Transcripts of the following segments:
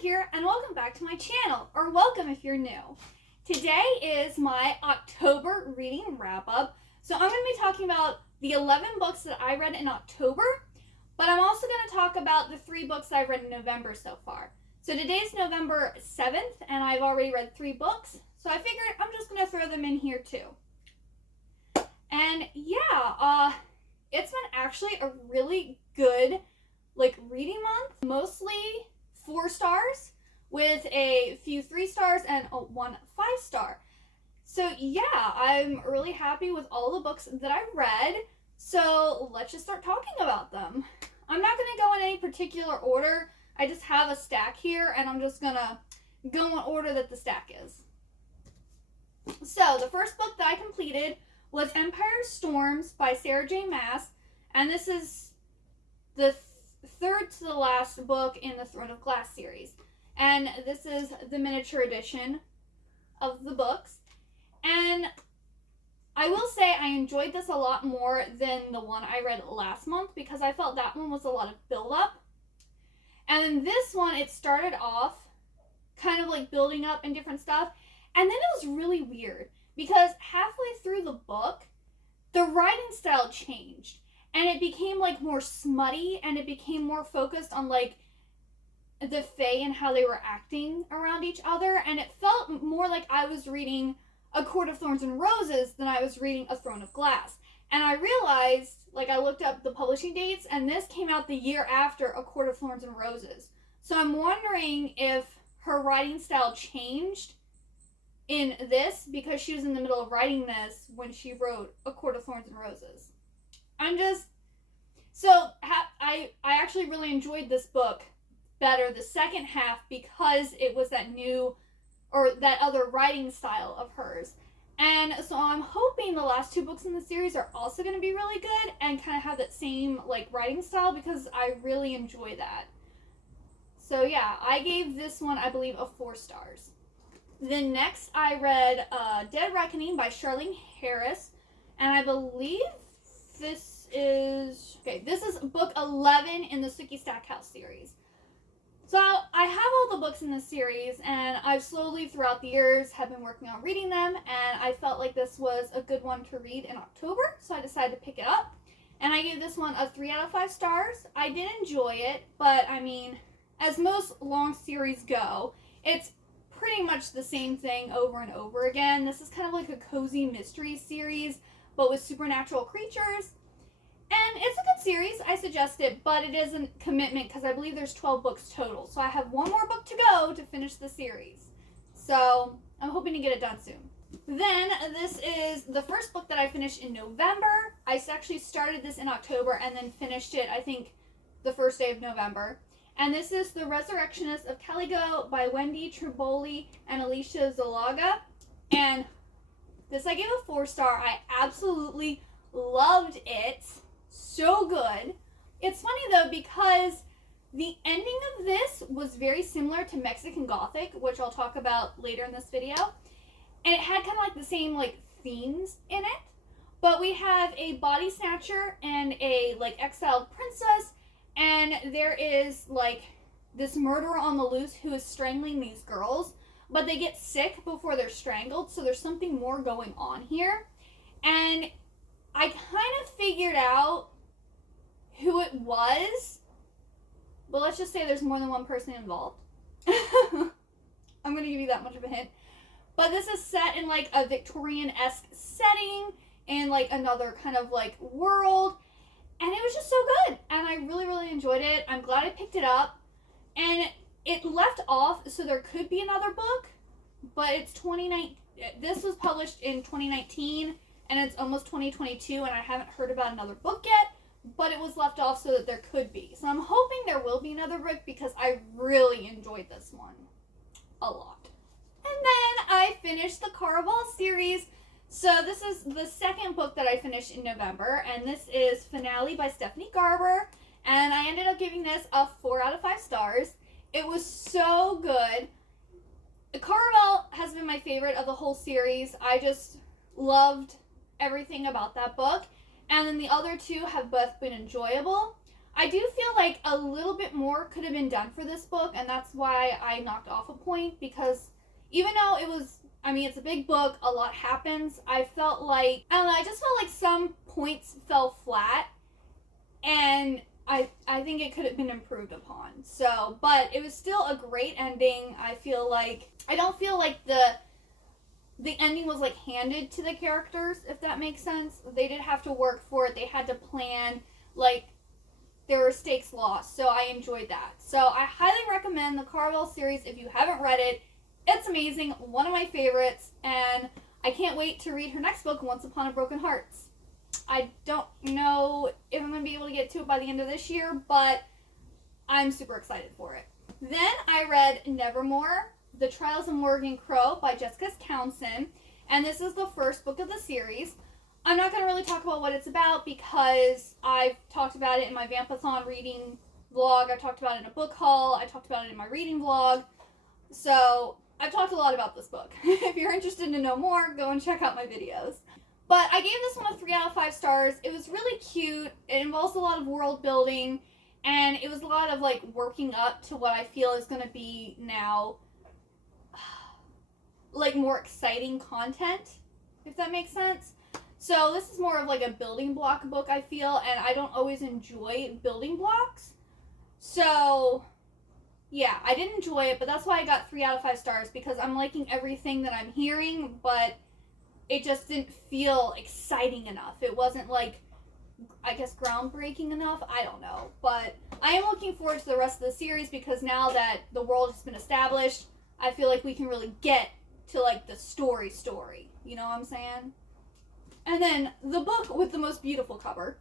here, and welcome back to my channel, or welcome if you're new. Today is my October reading wrap-up, so I'm going to be talking about the 11 books that I read in October, but I'm also going to talk about the 3 books that I've read in November so far. So today's November 7th, and I've already read 3 books, so I figured I'm just going to throw them in here too. And yeah, it's been actually a really good reading month, mostly 4 stars with a few 3 stars and 1 5-star. So yeah, I'm really happy with all the books that I read. So let's just start talking about them. I'm not going to go in any particular order. I just have a stack here and I'm just going to go in order that the stack is. So the first book that I completed was Empire Storms by Sarah J. Maas, and this is the third to the last book in the Throne of Glass series. And this is the miniature edition of the books. And I will say I enjoyed this a lot more than the one I read last month because I felt that one was a lot of build-up. And then this one, it started off kind of like building up and different stuff. And then it was really weird because halfway through the book, the writing style changed. And it became more smutty, and it became more focused on the Fae and how they were acting around each other. And it felt more like I was reading A Court of Thorns and Roses than I was reading A Throne of Glass. And I realized, I looked up the publishing dates, and this came out the year after A Court of Thorns and Roses. So I'm wondering if her writing style changed in this because she was in the middle of writing this when she wrote A Court of Thorns and Roses. I actually really enjoyed this book better the second half because it was that new or that other writing style of hers. And so I'm hoping the last 2 books in the series are also going to be really good and kind of have that same writing style because I really enjoy that. So yeah, I gave this one, I believe, a 4 stars. Then next I read Dead Reckoning by Charlene Harris, and I believe this is book 11 in the Sookie Stackhouse series. So I have all the books in the series, and I've slowly throughout the years have been working on reading them, and I felt like this was a good one to read in October, so I decided to pick it up. And I gave this one a 3 out of 5 stars. I did enjoy it, but I mean, as most long series go, it's pretty much the same thing over and over again. This is kind of like a cozy mystery series, but with supernatural creatures. And it's a good series, I suggest it, but it is a commitment because I believe there's 12 books total. So I have 1 more book to go to finish the series. So I'm hoping to get it done soon. Then this is the first book that I finished in November. I actually started this in October and then finished it, I think, the first day of November. And this is The Resurrectionist of Kelly Go by Wendy Triboli and Alicia Zalaga. And this I gave a 4 star. I absolutely loved it. So good. It's funny though because the ending of this was very similar to Mexican Gothic, which I'll talk about later in this video. And it had kind of the same themes in it. But we have a body snatcher and a exiled princess, and there is this murderer on the loose who is strangling these girls, but they get sick before they're strangled, so there's something more going on here. And I kind of figured out who it was, but let's just say there's more than one person involved. I'm going to give you that much of a hint. But this is set in a Victorian-esque setting in another kind of world, and it was just so good, and I really, really enjoyed it. I'm glad I picked it up, and it left off, so there could be another book, but it's 2019. This was published in 2019, and it's almost 2022, and I haven't heard about another book yet, but it was left off so that there could be. So I'm hoping there will be another book because I really enjoyed this one a lot. And then I finished the Caraval series. So this is the second book that I finished in November, and this is Finale by Stephanie Garber, and I ended up giving this a 4 out of 5 stars. It was so good. Caraval has been my favorite of the whole series. I just loved everything about that book, and then the other 2 have both been enjoyable. I do feel like a little bit more could have been done for this book, and that's why I knocked off a point, because even though it was, I mean, it's a big book, a lot happens, I felt like, I don't know, I just felt like some points fell flat, and I think it could have been improved upon. So, but it was still a great ending. I don't feel like the ending was like handed to the characters, if that makes sense. They did have to work for it. They had to plan, like, there were stakes lost, so I enjoyed that. So I highly recommend the Carvel series if you haven't read it. It's amazing, one of my favorites, and I can't wait to read her next book, Once Upon a Broken Hearts. I don't know if I'm going to be able to get to it by the end of this year, but I'm super excited for it. Then I read Nevermoor, The Trials of Morgan Crow by Jessica Townsend, and this is the first book of the series. I'm not going to really talk about what it's about because I've talked about it in my Vampathon reading vlog, I talked about it in a book haul, I talked about it in my reading vlog, so I've talked a lot about this book. If you're interested to know more, go and check out my videos. But I gave this one a 3 out of 5 stars. It was really cute. It involves a lot of world building, and it was a lot of like working up to what I feel is going to be now like more exciting content, if that makes sense. So this is more of like a building block book, I feel, and I don't always enjoy building blocks. So yeah, I did enjoy it, but that's why I got 3 out of 5 stars, because I'm liking everything that I'm hearing, but it just didn't feel exciting enough. It wasn't like, I guess, groundbreaking enough. I don't know. But I am looking forward to the rest of the series, because now that the world has been established, I feel like we can really get to like the story. You know what I'm saying? And then the book with the most beautiful cover.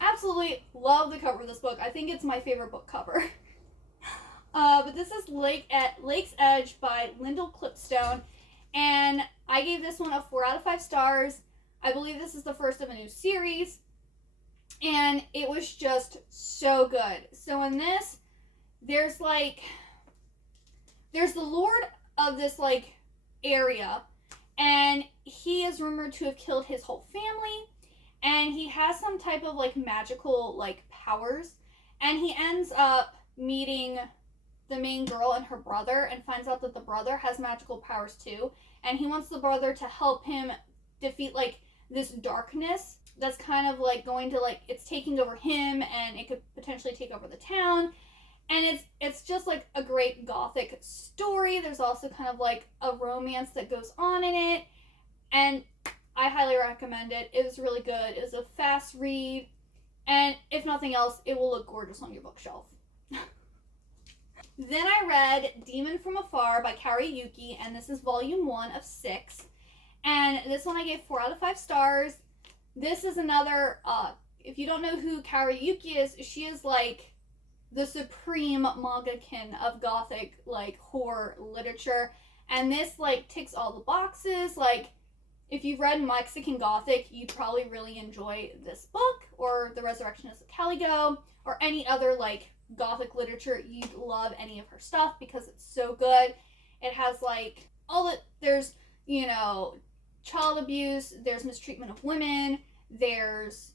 Absolutely love the cover of this book. I think it's my favorite book cover. But this is Lake's Edge by Lyndall Clipstone. And I gave this one a 4 out of 5 stars. I believe this is the first of a new series. And it was just so good. So in this, there's the lord of this like area. And he is rumored to have killed his whole family. And he has some type of like magical like powers. And he ends up meeting the main girl and her brother, and finds out that the brother has magical powers too, and he wants the brother to help him defeat like this darkness that's kind of like going to like, it's taking over him, and it could potentially take over the town. And it's just like a great gothic story. There's also kind of like a romance that goes on in it, and I highly recommend it. It was really good. It was a fast read, and if nothing else, it will look gorgeous on your bookshelf. Then I read Demon from Afar by Kari Yuki, and this is volume 1 of 6. And this one I gave 4 out of 5 stars. This is another, if you don't know who Kari Yuki is, she is like the supreme mangakin of gothic like horror literature. And this like ticks all the boxes. Like, if you've read Mexican Gothic, you'd probably really enjoy this book, or The Resurrectionist of Kelly Go, or any other like gothic literature. You'd love any of her stuff because it's so good. It has like there's, you know, child abuse, there's mistreatment of women, there's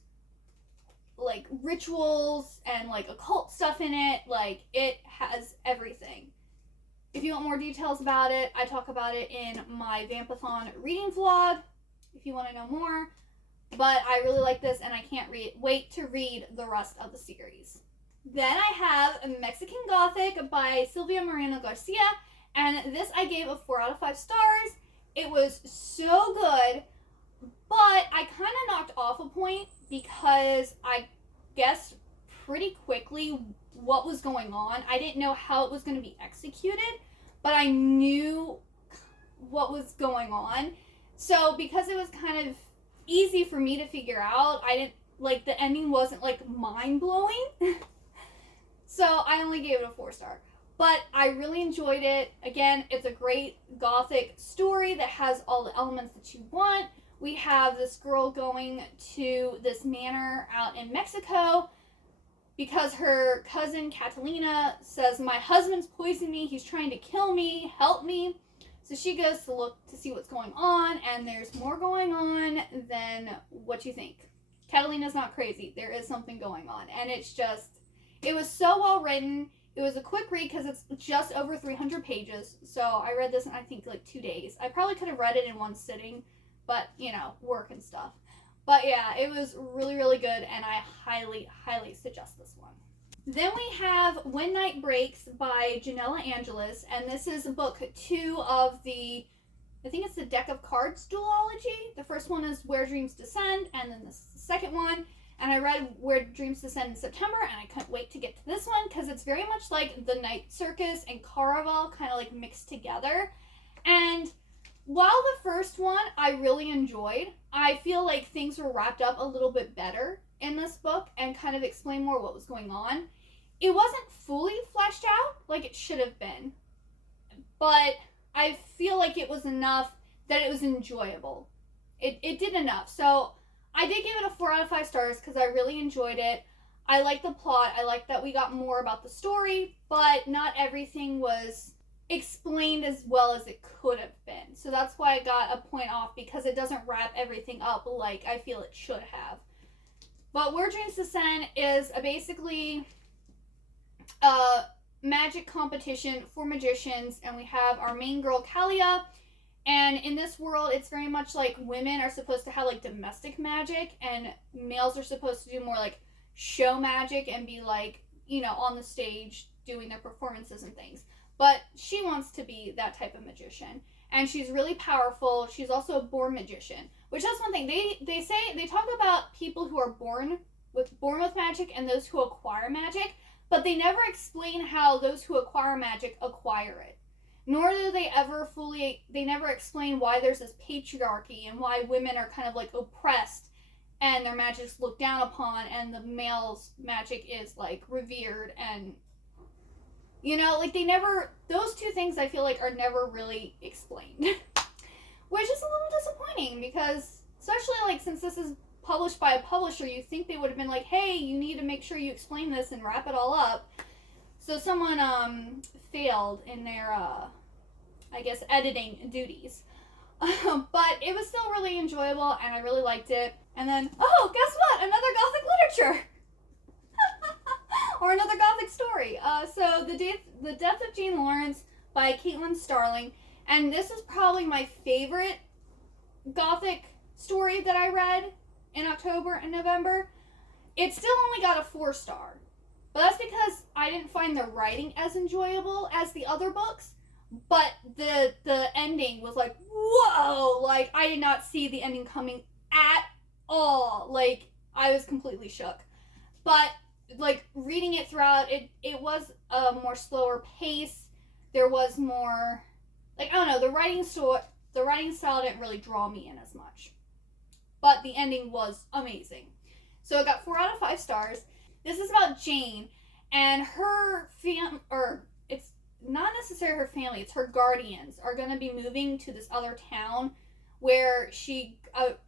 like rituals and like occult stuff in it. Like, it has everything. If you want more details about it, I talk about it in my Vampathon reading vlog if you want to know more. But I really like this, and I can't wait to read the rest of the series. Then I have Mexican Gothic by Silvia Moreno Garcia, and this I gave a 4 out of 5 stars. It was so good, but I kind of knocked off a point because I guessed pretty quickly what was going on. I didn't know how it was going to be executed, but I knew what was going on. So because it was kind of easy for me to figure out, I didn't, like, the ending wasn't like mind-blowing. So I only gave it a 4-star. But I really enjoyed it. Again, it's a great gothic story that has all the elements that you want. We have this girl going to this manor out in Mexico because her cousin Catalina says, "My husband's poisoned me, he's trying to kill me, help me." So she goes to look to see what's going on, and there's more going on than what you think. Catalina's not crazy. There is something going on. And it's just, it was so well written. It was a quick read because it's just over 300 pages. So I read this in, I think, like 2 days. I probably could have read it in one sitting, but, you know, work and stuff. But yeah, it was really, really good, and I highly, highly suggest this one. Then we have When Night Breaks by Janella Angelis, and this is book 2 of the, I think it's the Deck of Cards duology. The first one is Where Dreams Descend, and then the second one, and I read Where Dreams Descend in September, and I couldn't wait to get to this one, because it's very much like The Night Circus and Caraval kind of like mixed together. And while the first one I really enjoyed, I feel like things were wrapped up a little bit better in this book and kind of explained more what was going on. It wasn't fully fleshed out like it should have been, but I feel like it was enough that it was enjoyable. It did enough. So I did give it a 4 out of 5 stars because I really enjoyed it. I liked the plot. I liked that we got more about the story, but not everything was explained as well as it could have been. So that's why I got a point off, because it doesn't wrap everything up like I feel it should have. But Where Dreams Descend is basically a magic competition for magicians, and we have our main girl Kalia, and in this world it's very much like women are supposed to have like domestic magic and males are supposed to do more like show magic and be like, you know, on the stage doing their performances and things. But she wants to be that type of magician, and she's really powerful. She's also a born magician, which is one thing they say. They talk about people who are born with magic and those who acquire magic, but they never explain how those who acquire magic acquire it. Nor do they ever they never explain why there's this patriarchy and why women are kind of like oppressed and their magic's looked down upon and the male's magic is like revered. And you know, like those two things I feel like are never really explained. Which is a little disappointing, because especially like since this is published by a publisher, you think they would have been like, hey, you need to make sure you explain this and wrap it all up. So someone failed in their I guess editing duties. But it was still really enjoyable and I really liked it. And then, oh, guess what? Another Gothic literature! Or another Gothic story. So The Death of Jean Lawrence by Caitlin Starling. And this is probably my favorite Gothic story that I read in October and November. It still only got a 4-star. But that's because I didn't find the writing as enjoyable as the other books. But the ending was like, whoa! Like, I did not see the ending coming at all. Like, I was completely shook. But like reading it throughout, it was a more slower pace. There was more, like, I don't know, the writing style didn't really draw me in as much. But the ending was amazing. So it got 4 out of 5 stars. This is about Jane and her it's not necessarily her family, it's her guardians are going to be moving to this other town where she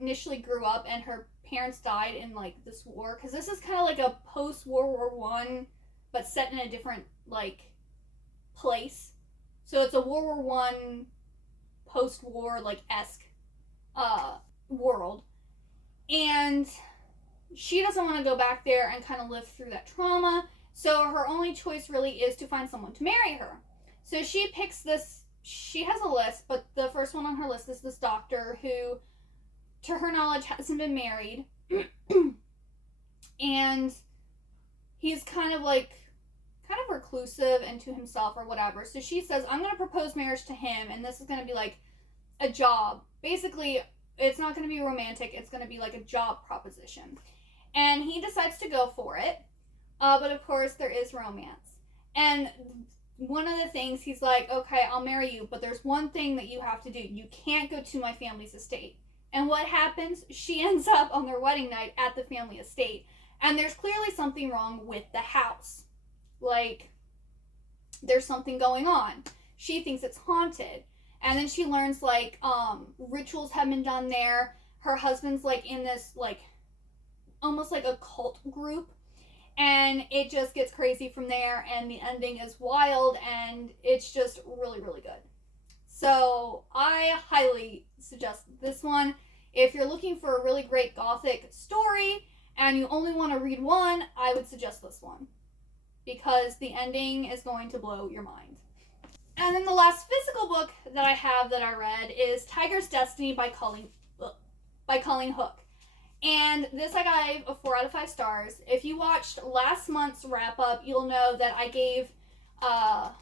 initially grew up, and her parents died in like this war, because this is kind of like a post World War One but set in a different like place. So it's a World War One post-war like esque world, and she doesn't want to go back there and kind of live through that trauma. So her only choice really is to find someone to marry her. So she picks this. She has a list, but the first one on her list is this doctor who, to her knowledge, hasn't been married. And he's kind of reclusive and to himself or whatever. So she says, I'm going to propose marriage to him, and this is going to be like a job. Basically, it's not going to be romantic. It's going to be like a job proposition. And he decides to go for it. But of course, there is romance. And one of the things, he's like, okay, I'll marry you, but there's one thing that you have to do. You can't go to my family's estate. And what happens? She ends up on their wedding night at the family estate. And there's clearly something wrong with the house. Like, there's something going on. She thinks it's haunted. And then she learns, like, rituals have been done there. Her husband's, like, in this, like, almost like a cult group. And it just gets crazy from there. And the ending is wild. And it's just really, really good. So I highly suggest this one. If you're looking for a really great Gothic story and you only want to read one, I would suggest this one, because the ending is going to blow your mind. And then the last physical book that I have that I read is Tiger's Destiny by Colleen Hook. And this I gave a 4 out of 5 stars. If you watched last month's wrap up, you'll know that I gave, I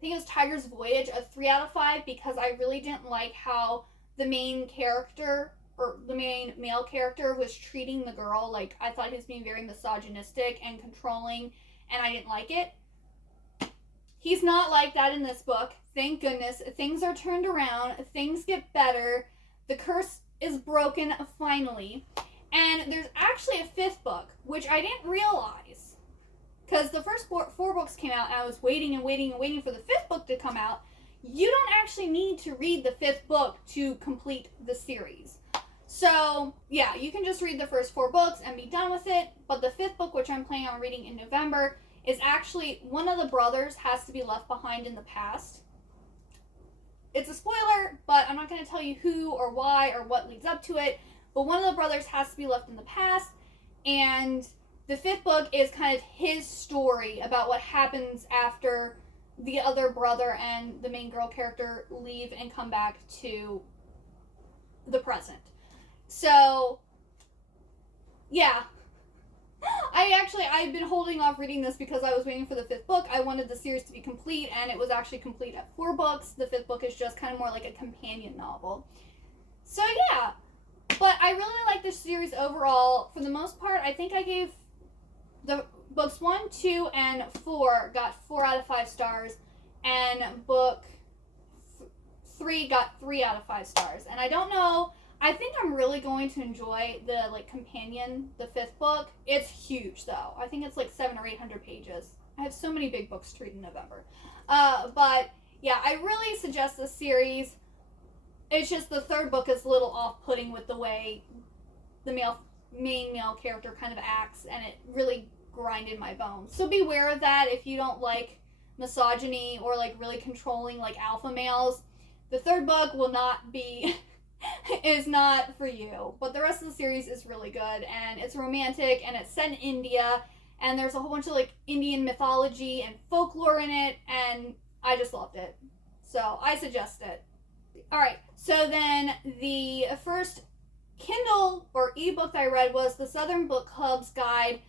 think it was Tiger's Voyage, a 3 out of 5, because I really didn't like how the main character, or the main male character, was treating the girl. Like, I thought he was being very misogynistic and controlling, and I didn't like it. He's not like that in this book. Thank goodness. Things are turned around. Things get better. The curse is broken finally. And there's actually a 5th book, which I didn't realize. Because the first 4 books came out, and I was waiting and waiting and waiting for the 5th book to come out. You don't actually need to read the 5th book to complete the series. So, yeah, you can just read the first 4 books and be done with it. But the 5th book, which I'm planning on reading in November, is actually one of the brothers has to be left behind in the past. It's a spoiler, but I'm not going to tell you who or why or what leads up to it. But one of the brothers has to be left in the past, and the 5th book is kind of his story about what happens after the other brother and the main girl character leave and come back to the present. So, yeah. I've been holding off reading this because I was waiting for the 5th book. I wanted the series to be complete, and it was actually complete at 4 books. The 5th book is just kind of more like a companion novel. So, yeah. But I really like this series overall. For the most part, I think I gave the books 1, 2, and 4 got 4 out of 5 stars, and book 3 got 3 out of 5 stars. And I don't know, I think I'm really going to enjoy the companion, the 5th book. It's huge though. I think it's like 700 or 800 pages. I have so many big books to read in November. But yeah, I really suggest this series. It's just the 3rd book is a little off-putting with the way the main male character kind of acts, and it really grinded my bones. So beware of that if you don't like misogyny or like really controlling like alpha males. The 3rd book will not be is not for you. But the rest of the series is really good, and it's romantic, and it's set in India, and there's a whole bunch of like Indian mythology and folklore in it, and I just loved it. So I suggest it. Alright, so then the first Kindle or ebook that I read was the Southern Book Club's Guide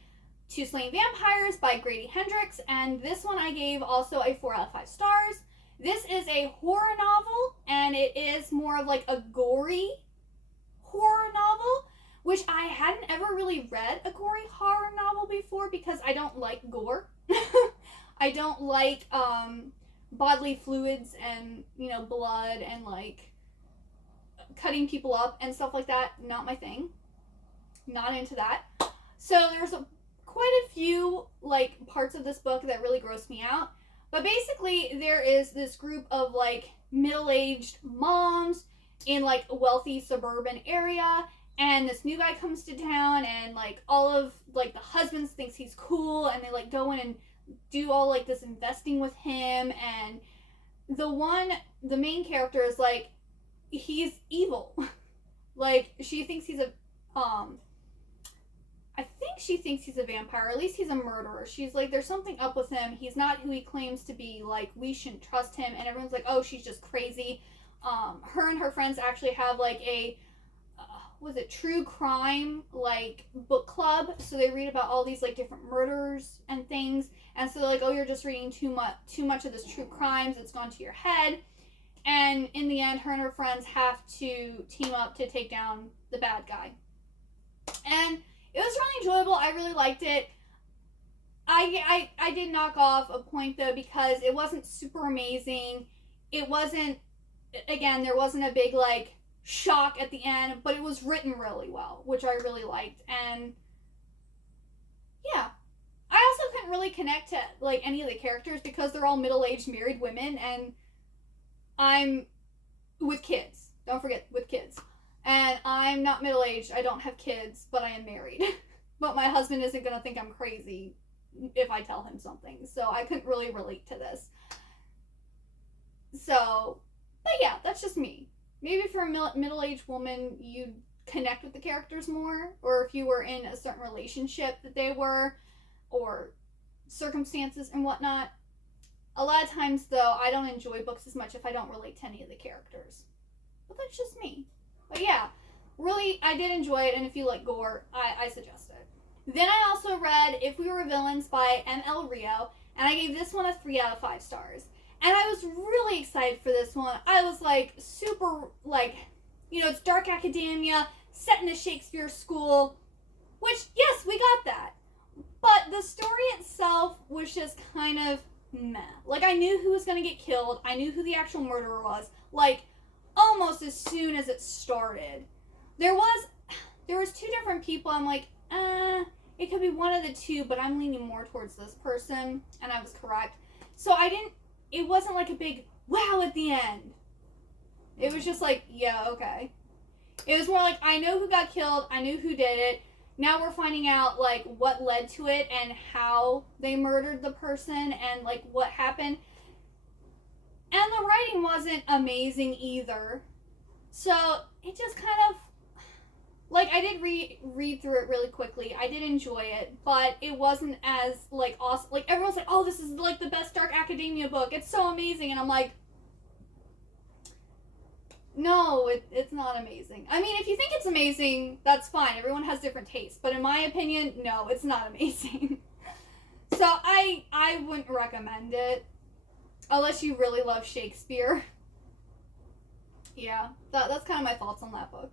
to Slaying Vampires by Grady Hendrix, and this one I gave also a 4 out of 5 stars. This is a horror novel, and it is more of like a gory horror novel, which I hadn't ever really read a gory horror novel before because I don't like gore. I don't like bodily fluids and, you know, blood and like cutting people up and stuff like that. Not my thing. Not into that. So there's quite a few like parts of this book that really gross me out. But basically there is this group of like middle-aged moms in like a wealthy suburban area, and this new guy comes to town, and like all of like the husbands thinks he's cool, and they like go in and do all like this investing with him, and the main character is like, he's evil. Like she thinks he's a I think she thinks he's a vampire, or at least he's a murderer. She's like, there's something up with him. He's not who he claims to be. Like, we shouldn't trust him. And everyone's like, oh, she's just crazy. Her and her friends actually have like a true crime like book club. So they read about all these like different murders and things. And so they're like, oh, you're just reading too much of this true crimes. It's gone to your head. And in the end, her and her friends have to team up to take down the bad guy. And it was really enjoyable. I really liked it. I did knock off a point though because it wasn't super amazing. It wasn't, again, there wasn't a big like shock at the end, but it was written really well, which I really liked. And yeah, I also couldn't really connect to like any of the characters because they're all middle-aged married women, and I'm with kids. Don't forget, with kids. And I'm not middle-aged, I don't have kids, but I am married. But my husband isn't going to think I'm crazy if I tell him something. So I couldn't really relate to this. So, but yeah, that's just me. Maybe for a middle-aged woman, you connect with the characters more, or if you were in a certain relationship that they were, or circumstances and whatnot. A lot of times, though, I don't enjoy books as much if I don't relate to any of the characters. But that's just me. But yeah, really, I did enjoy it, and if you like gore, I suggest it. Then I also read If We Were Villains by M.L. Rio, and I gave this one a 3 out of 5 stars. And I was really excited for this one. I was like super, like, you know, it's dark academia, set in a Shakespeare school, which, yes, we got that. But the story itself was just kind of meh. Like, I knew who was going to get killed. I knew who the actual murderer was. Like, almost as soon as it started. There was 2 different people. I'm like, it could be one of the 2, but I'm leaning more towards this person, and I was correct. So it wasn't like a big wow at the end. It was just like, yeah, okay. It was more like, I know who got killed, I knew who did it. Now we're finding out, like, what led to it and how they murdered the person and, like, what happened. And the writing wasn't amazing either. So it just kind of, like, I did read through it really quickly. I did enjoy it, but it wasn't as, like, awesome. Like, everyone's like, oh, this is, like, the best dark academia book. It's so amazing. And I'm like, no, it's not amazing. I mean, if you think it's amazing, that's fine. Everyone has different tastes. But in my opinion, no, it's not amazing. So I wouldn't recommend it. Unless you really love Shakespeare. Yeah, that's kind of my thoughts on that book.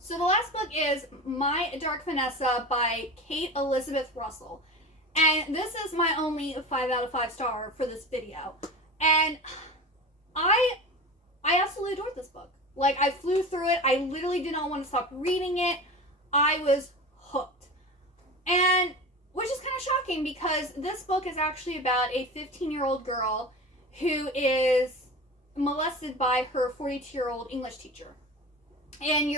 So the last book is My Dark Vanessa by Kate Elizabeth Russell. And this is my only 5 out of 5 star for this video. And I absolutely adored this book. Like, I flew through it. I literally did not want to stop reading it. I was hooked. And, which is kind of shocking because this book is actually about a 15-year-old girl who is molested by her 42-year-old English teacher. And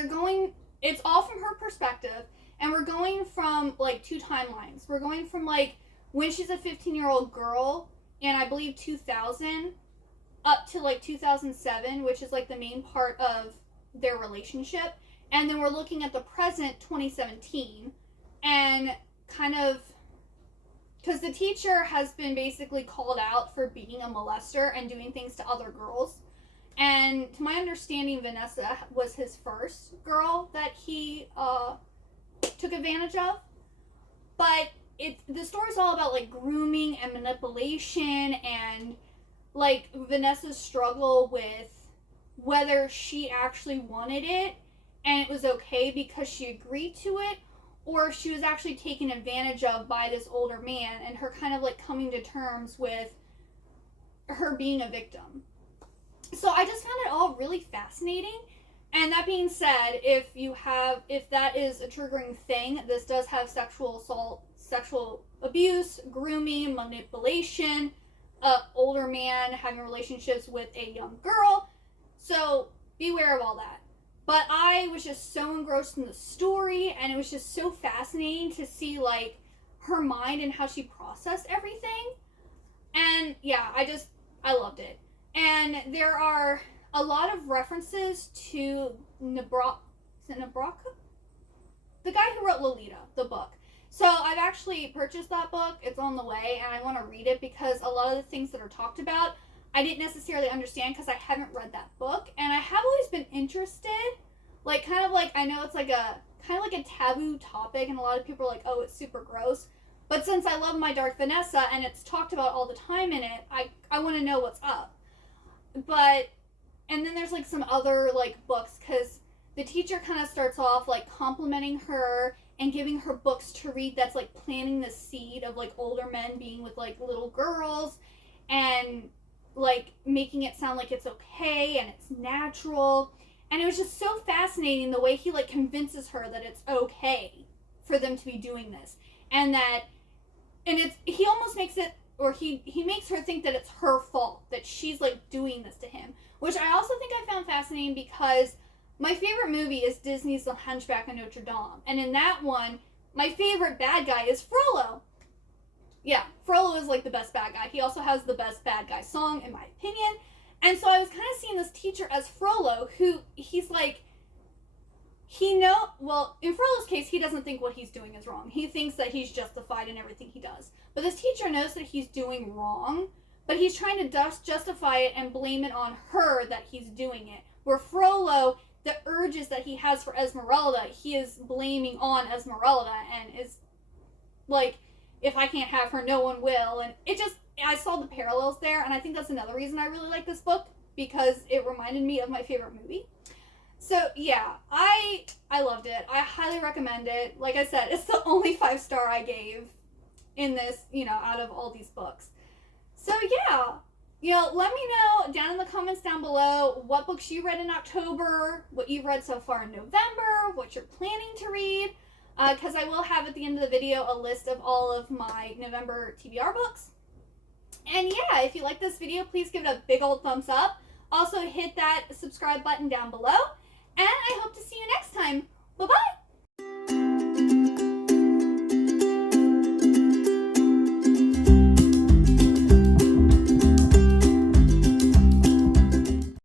it's all from her perspective, and we're going from, like, 2 timelines. We're going from, like, when she's a 15-year-old girl, and I believe 2000, up to, like, 2007, which is, like, the main part of their relationship. And then we're looking at the present, 2017, and kind of, because the teacher has been basically called out for being a molester and doing things to other girls. And to my understanding, Vanessa was his first girl that he took advantage of. But the story's all about, like, grooming and manipulation and, like, Vanessa's struggle with whether she actually wanted it and it was okay because she agreed to it, or if she was actually taken advantage of by this older man and her kind of, like, coming to terms with her being a victim. So I just found it all really fascinating. And that being said, if that is a triggering thing, this does have sexual assault, sexual abuse, grooming, manipulation, older man having relationships with a young girl. So beware of all that. But I was just so engrossed in the story, and it was just so fascinating to see, like, her mind and how she processed everything. And yeah, I loved it. And there are a lot of references to Nebraska? The guy who wrote Lolita, the book. So I've actually purchased that book. It's on the way, and I want to read it because a lot of the things that are talked about, I didn't necessarily understand because I haven't read that book. And I have always been interested. Like, kind of like, I know it's like a taboo topic, and a lot of people are like, oh, it's super gross. But since I love My Dark Vanessa, and it's talked about all the time in it, I want to know what's up. But, and then there's, like, some other, like, books, because the teacher kind of starts off, like, complimenting her and giving her books to read that's, like, planting the seed of, like, older men being with, like, little girls, and, like, making it sound like it's okay and it's natural. And it was just so fascinating the way he, like, convinces her that it's okay for them to be doing this. He almost makes it, or he makes her think that it's her fault, that she's, like, doing this to him. Which I also think I found fascinating because my favorite movie is Disney's The Hunchback of Notre Dame. And in that one, my favorite bad guy is Frollo. Yeah, Frollo is, like, the best bad guy. He also has the best bad guy song, in my opinion. And so I was kind of seeing this teacher as Frollo, who he's, like, well, in Frollo's case, he doesn't think what he's doing is wrong. He thinks that he's justified in everything he does. But this teacher knows that he's doing wrong, but he's trying to justify it and blame it on her that he's doing it. Where Frollo, the urges that he has for Esmeralda, he is blaming on Esmeralda and is like, if I can't have her, no one will. And I saw the parallels there, and I think that's another reason I really like this book, because it reminded me of my favorite movie. So yeah, I loved it. I highly recommend it. Like I said, it's the only 5-star I gave in this, out of all these books. So yeah, let me know down in the comments down below what books you read in October, what you've read so far in November, what you're planning to read, because I will have at the end of the video a list of all of my November TBR books. And yeah, if you like this video, please give it a big old thumbs up. Also hit that subscribe button down below. And I hope to see you next time. Bye-bye!